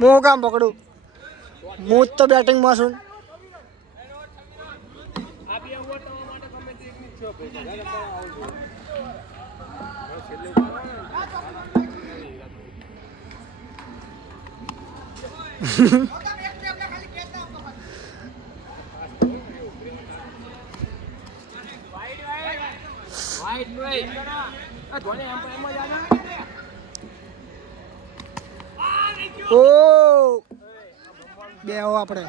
હું કામ પકડું? હું જ તો બેટિંગમાં છું. ઓ! બે આવો આપણે.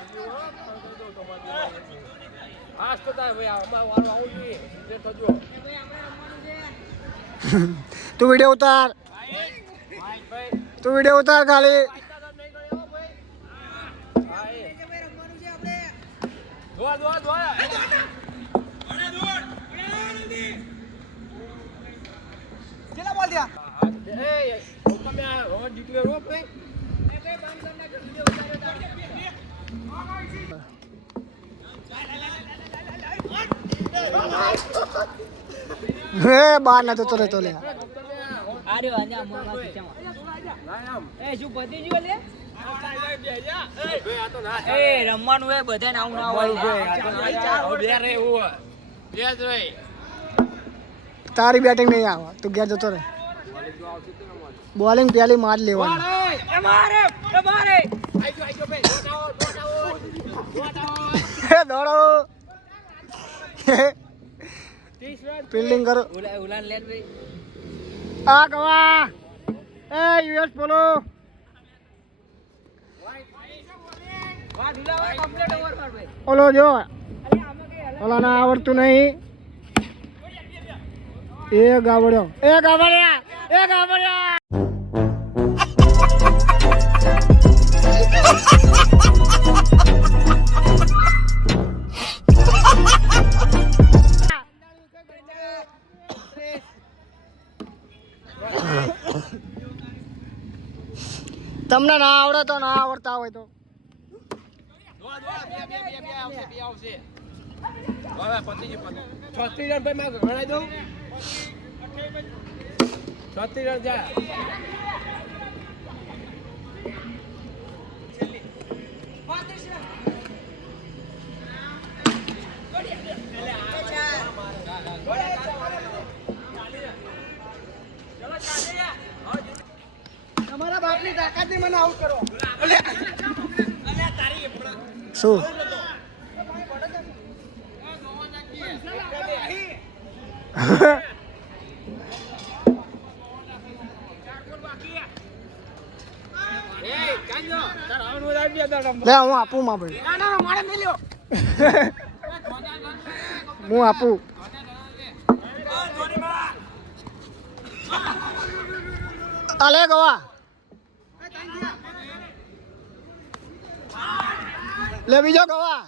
તું વીડિયો ઉતાર. તું વીડિયો ઉતાર ખાલી. કેટલા બોલ થયા હે બાર ના તો રહેતો લે. આરે વાંધે આ મોંઘા ખીચામાં. એ શું પતી ગયું લે? એ રમવાનું હે બધાને આવું ના હોય. તારી બેટિંગ નહીં આવે. તું ઘેર જતો રહે. બોલિંગ પેલી માર લેવાની. દોડો. ફિલ્ડિંગ કરો. આ ગવા. એ યુએસ બોલો. ઓલો જો. ઓલાને આવડતું નહીં. એ ગાવડ્યો એ ગાવડ્યા એ ગાવડ્યા તમને ના આવડે તો ના આવડતા હોય તો. પતિ રન ભાઈ મારે ગણાઈ દઉં? છત્રીસ રન તમારા બાપની તાકાત મને આવું કરો. શું? લે હું આપું માં ભાઈ. હું આપું. અલે ગવા. લે બીજો ગવા.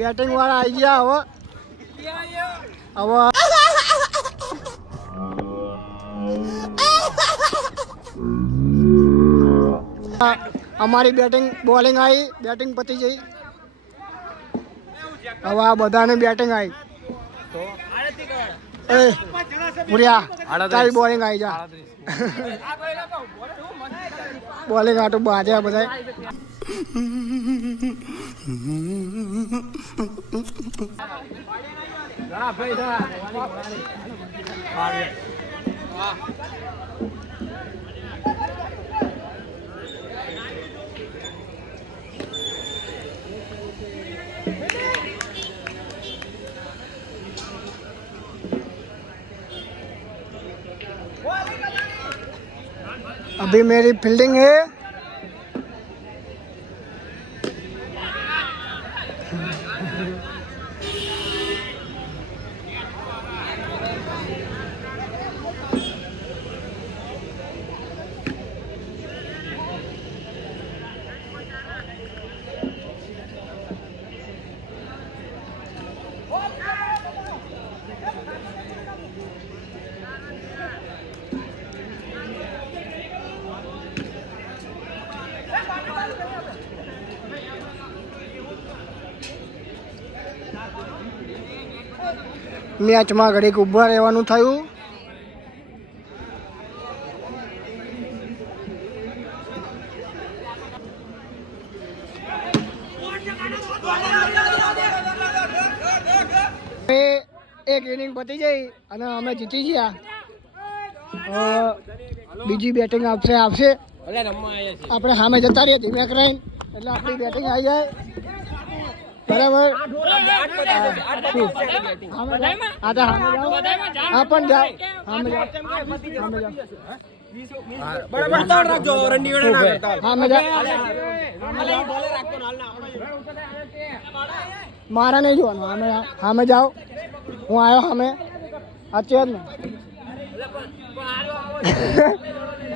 બેટિંગ વાળા આવી ગયા હવે. હવે અમારી બેટિંગ બોલિંગ આવી બેટિંગ પતી જઈ હવે આ બધાને બેટિંગ આવી. એ તારી બોલિંગ આવી જા. બોલિંગ આટું બાજ્યા બધા अभी मेरी फील्डिंग है મેચમાં ઘડીક ઊભા રહેવાનું થયું. એક ઇનિંગ પતી જઈ અને અમે જીતી ગયા. બીજી બેટિંગ આપશે આપશે. આપણે સામે જતા રહીએ ધીમે કરાઈને એટલે આપણી બેટિંગ આવી જાય. બરાબર? હા પણ જાઓ. બરાબર. રાખજો મારા નહીં જોવાનું. સામે જાઓ. સામે જાઓ. હું આવ્યો સામે સાચી વાત ને?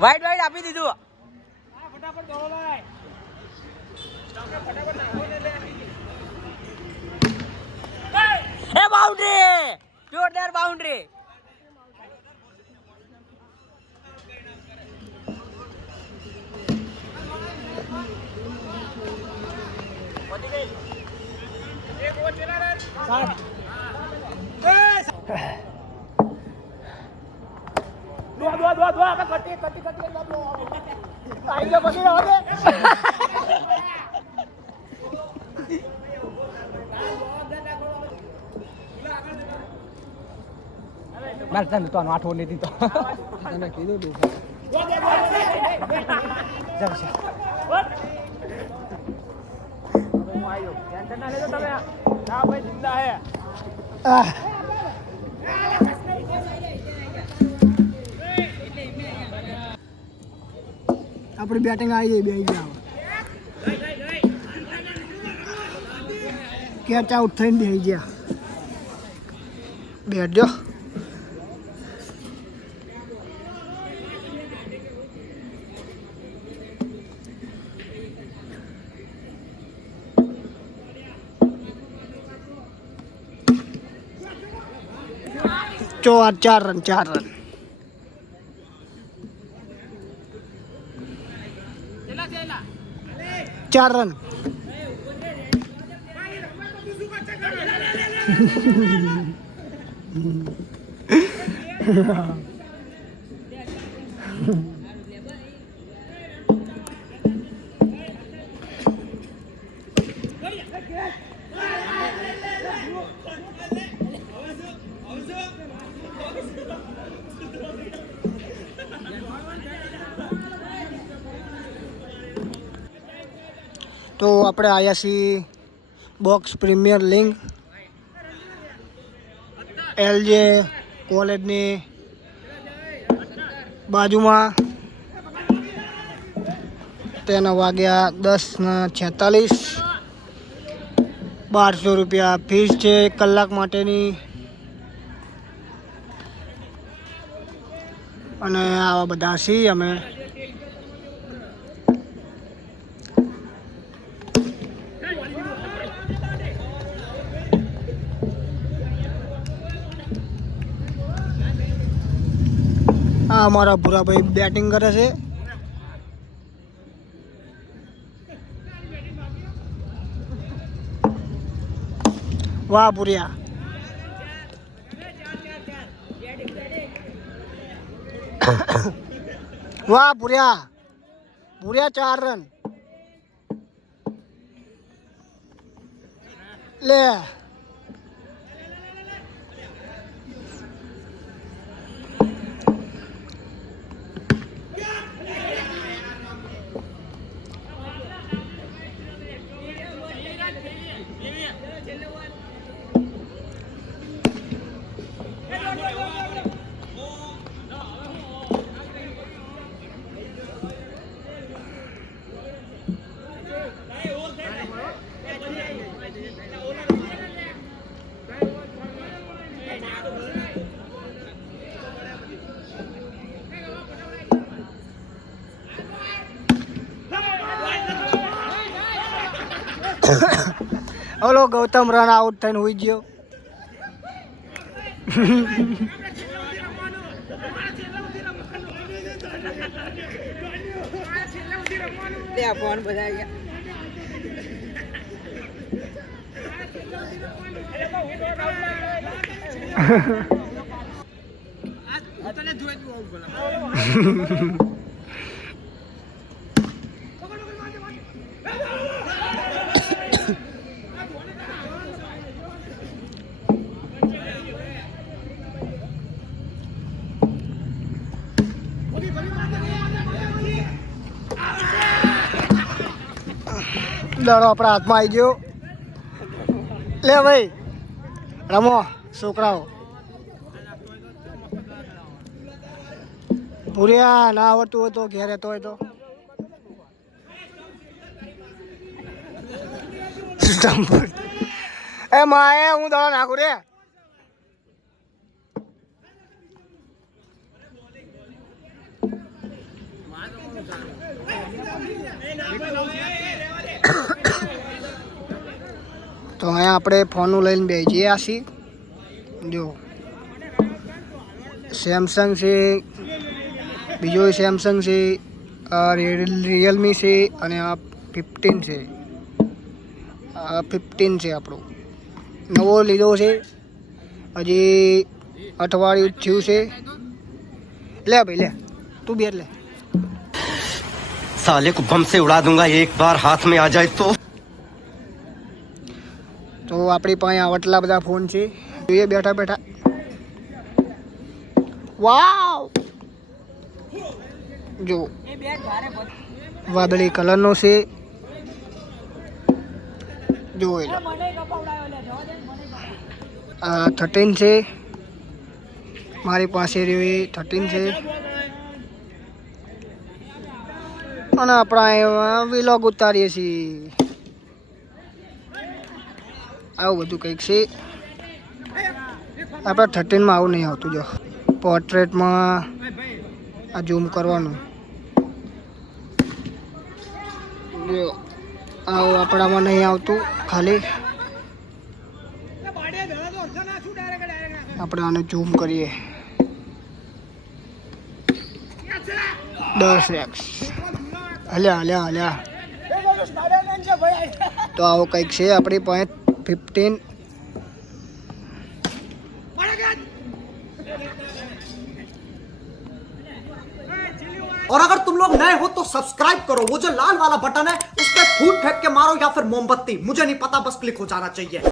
વાઈટ વાઈટ આપી દીધું. એ બાઉન્ડ્રી જોરદાર બાઉન્ડ્રી મારે તને તો આઠવો નહીં દીધો. તને કીધું તું. આહ. આપણી બેટિંગ આવી ગઈ બે ગયા કેચ આઉટ થઈને બે ગયા. બેઠજો ચાર ચાર રન ચાર રન. ચાર રન તો આપણે આવ્યા છીએ બોક્સ પ્રીમિયર લીગ એલજે કોલેજની બાજુમાં. તેના વાગ્યા દસ છેતાલીસ. બારસો રૂપિયા ફીસ છે એક કલાક માટેની. અને આવા બધા છીએ અમે. આ અમારા ભૂરાભાઈ બેટિંગ કરે છે વાહ ભૂરિયા વાહ ભૂરિયા ભૂરિયા ચાર રન લે ઓલો ગૌતમ રન આઉટ થઈને હોઈ ગયો. બધા દડો આપણા હાથમાં આવી ગયો. લે ભાઈ, રમો, છોકરાઓ. ભૂર્યા, ના આવડતું હોય તો ઘેર રહેતો હોય તો. એ માએ, હું દડો નાખું રે. તો અહીંયા આપણે ફોનનું લઈને બે જઈએ આસી જો. સેમસંગ છે, બીજો સેમસંગ છે રિયલમી છે અને આ ફિફ્ટીન છે. આ ફિફ્ટીન છે આપણું. નવો લીધો છે. હજી અઠવાડિયું થયું છે. લે ભાઈ, લે. તું બી લે. साले को बम से उड़ा दूंगा एक बार हाथ में आ जाए तो તો આપણી પાસે આટલા બધા ફોન છે જોઈએ બેઠા બેઠા વાવ જો એ બેટ ભારે પડ- વાદળી કલરનો છે જો એ લો. મને કપાવડાયો લે જવા દે ને, મને કપાવડાયો. આ થર્ટીન છે મારી પાસે રહ્યું એ થર્ટીન છે અને આપણા એમાં વિલોગ ઉતારીએ છીએ. આવું બધું કંઈક છે. આપણે થર્ટીનમાં આવું નહીં આવતું, જો. પોર્ટ્રેટમાં આ ઝૂમ કરવાનું. જો, આવું આપણામાં નહીં આવતું, ખાલી. આપણે આને ઝૂમ કરીએ. દસ એક્સ હલ્યા હલ્યા હલ્યા તો આવું કંઈક છે આપણી પાસે ફિફ્ટીન और अगर तुम लोग नए हो तो सब्सक्राइब करो वो जो लाल वाला बटन है उस पर फूट फेंक के मारो या फिर मोमबत्ती मुझे नहीं पता बस क्लिक हो जाना चाहिए